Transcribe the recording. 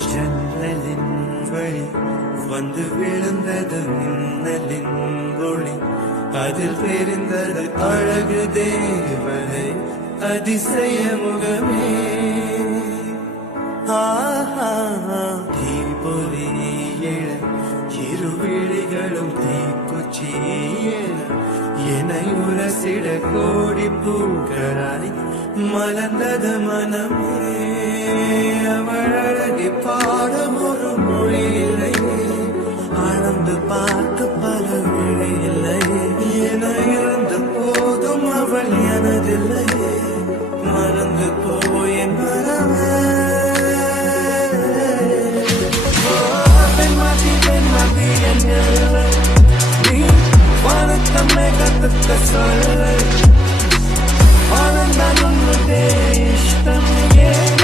ஜன்னலின் வழி வந்து விழுந்தது மின்னலின் ஒளி, அதில் தெரிந்தது அழகு தேவதை அதிசய முகமே. தீபொலி எழ இருவிழிகளும் தீக்குச்சி என்னை உரசிட கோடி பூக்களாய் மலர்ந்தது மனமே. அவள் அழகி பாட ஒரு மொழி இல்லையே, அளந்து பார்க்க பல மொழி இல்லையே. என இருந்த போதும் அவள் எனதில்லையே, மறந்து போய் என் மனமே. பெண்மாதி என்ன நீ வணக்கமே கத்துக்க சொல்ல ஆனந்தான் உன்னுடைய